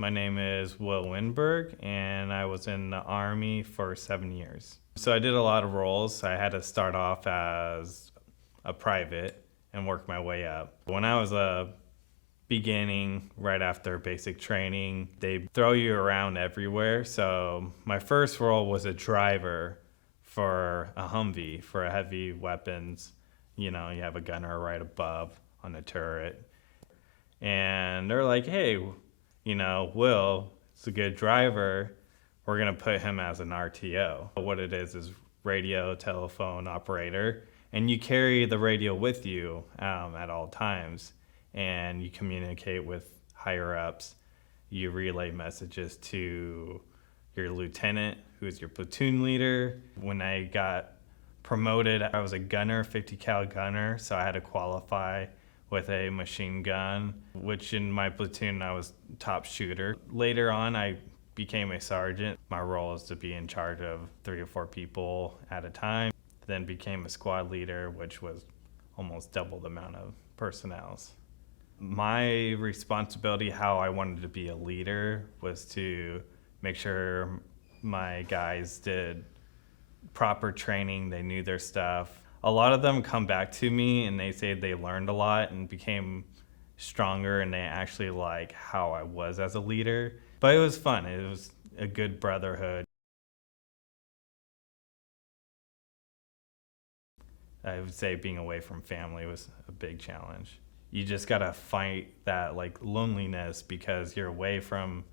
My name is Wil Wenberg, and I was in the Army for 7 years. So I did a lot of roles. I had to start off as a private and work my way up. When I was a beginning, right after basic training, they throw you around everywhere. So my first role was a driver for a Humvee, for a heavy weapons. You know, you have a gunner right above on the turret. And they're like, hey, Will, it's a good driver. We're going to put him as an RTO. What it is radio telephone operator. And you carry the radio with you at all times. And you communicate with higher ups. You relay messages to your lieutenant, who is your platoon leader. When I got promoted, I was a gunner, 50 cal gunner, so I had to qualify with a machine gun, which in my platoon I was top shooter. Later on, I became a sergeant. My role is to be in charge of 3 or 4 people at a time. Then became a squad leader, which was almost double the amount of personnel. My responsibility, how I wanted to be a leader, was to make sure my guys did proper training, they knew their stuff. A lot of them come back to me and they say they learned a lot and became stronger, and they actually like how I was as a leader. But it was fun. It was a good brotherhood. I would say being away from family was a big challenge. You just gotta fight that like loneliness because you're away from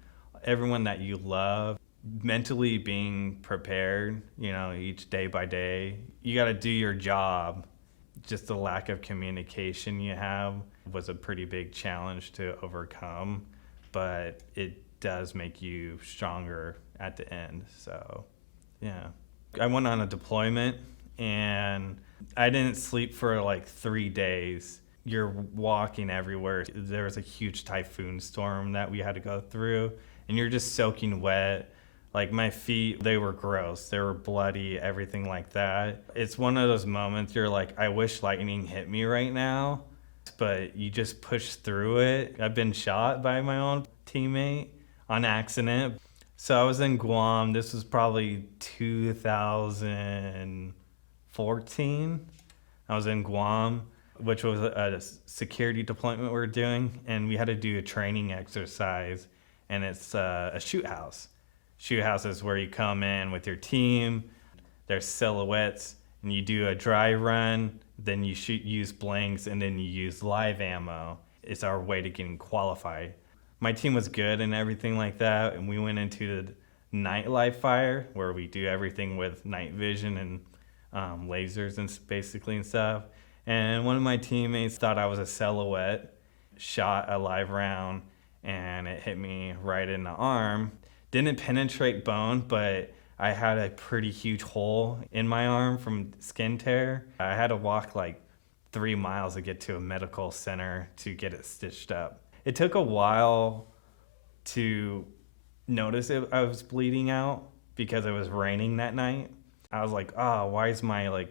everyone that you love. Mentally being prepared, each day by day. You got to do your job. Just the lack of communication you have was a pretty big challenge to overcome, but it does make you stronger at the end. So, yeah. I went on a deployment and I didn't sleep for like 3 days. You're walking everywhere. There was a huge typhoon storm that we had to go through, and you're just soaking wet. Like my feet, they were gross. They were bloody, everything like that. It's one of those moments you're like, I wish lightning hit me right now, but you just push through it. I've been shot by my own teammate on accident. So I was in Guam. This was probably 2014. I was in Guam, which was a security deployment we were doing, and we had to do a training exercise, and it's a shoot house. Shoot houses where you come in with your team, there's silhouettes, and you do a dry run, then you use blanks, and then you use live ammo. It's our way to getting qualified. My team was good and everything like that, and we went into the night live fire where we do everything with night vision and lasers and basically and stuff. And one of my teammates thought I was a silhouette, shot a live round, and it hit me right in the arm. Didn't penetrate bone, but I had a pretty huge hole in my arm from skin tear. I had to walk like 3 miles to get to a medical center to get it stitched up. It took a while to notice I was bleeding out because it was raining that night. I was like, oh, why is my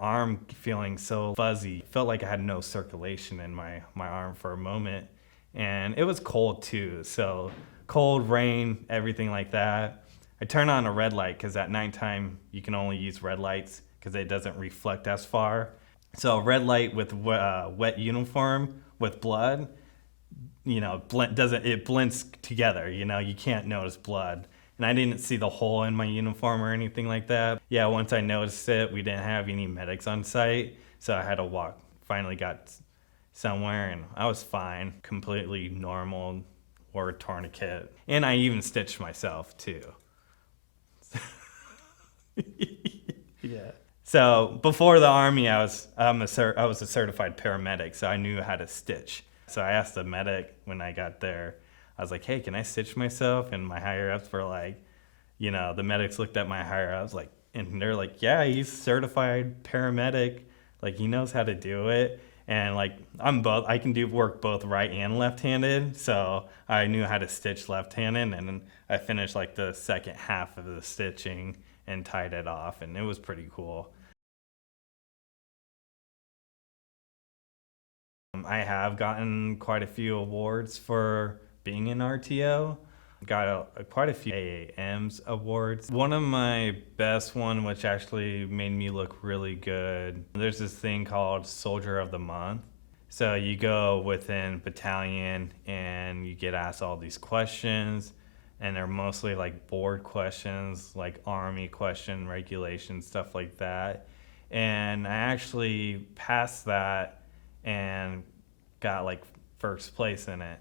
arm feeling so fuzzy? Felt like I had no circulation in my arm for a moment. And it was cold too, so cold, rain, everything like that. I turn on a red light because at nighttime you can only use red lights because it doesn't reflect as far. So red light with wet uniform with blood, it blends together. You can't notice blood. And I didn't see the hole in my uniform or anything like that. Yeah, once I noticed it, we didn't have any medics on site, so I had to walk. Finally got somewhere and I was fine, completely normal. Or a tourniquet, and I even stitched myself too. Yeah. So before the Army, I was a certified paramedic, so I knew how to stitch. So I asked the medic when I got there. I was like, "Hey, can I stitch myself?" And my higher ups were like, the medics looked at my higher ups and they're like, "Yeah, he's certified paramedic. Like he knows how to do it." And I can do work both right and left-handed, so I knew how to stitch left-handed, and I finished the second half of the stitching and tied it off, and it was pretty cool. I have gotten quite a few awards for being an RTO. Got quite a few AAMs awards. One of my best one, which actually made me look really good, there's this thing called Soldier of the Month. So you go within battalion and you get asked all these questions, and they're mostly like board questions, like Army question, regulation, stuff like that. And I actually passed that and got like first place in it.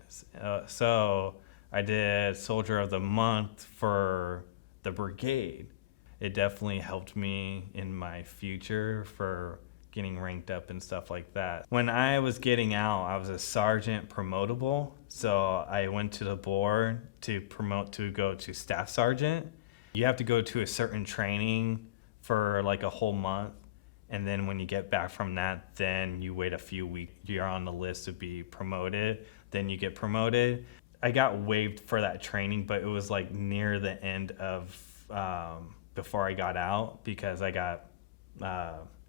So I did Soldier of the Month for the brigade. It definitely helped me in my future for getting ranked up and stuff like that. When I was getting out, I was a sergeant promotable. So I went to the board to promote to go to staff sergeant. You have to go to a certain training for like a whole month. And then when you get back from that, then you wait a few weeks. You're on the list to be promoted. Then you get promoted. I got waived for that training, but it was like near the end of before I got out because I got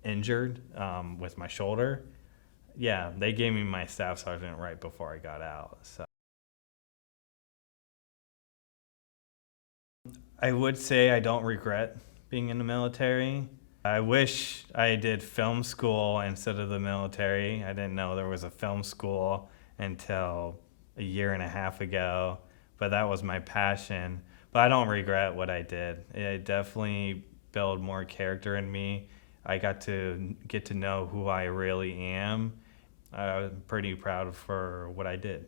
injured with my shoulder. Yeah, they gave me my staff sergeant right before I got out. So I would say I don't regret being in the military. I wish I did film school instead of the military. I didn't know there was a film school until a year and a half ago, but that was my passion. But I don't regret what I did. It definitely built more character in me. I got to get to know who I really am. I'm pretty proud for what I did.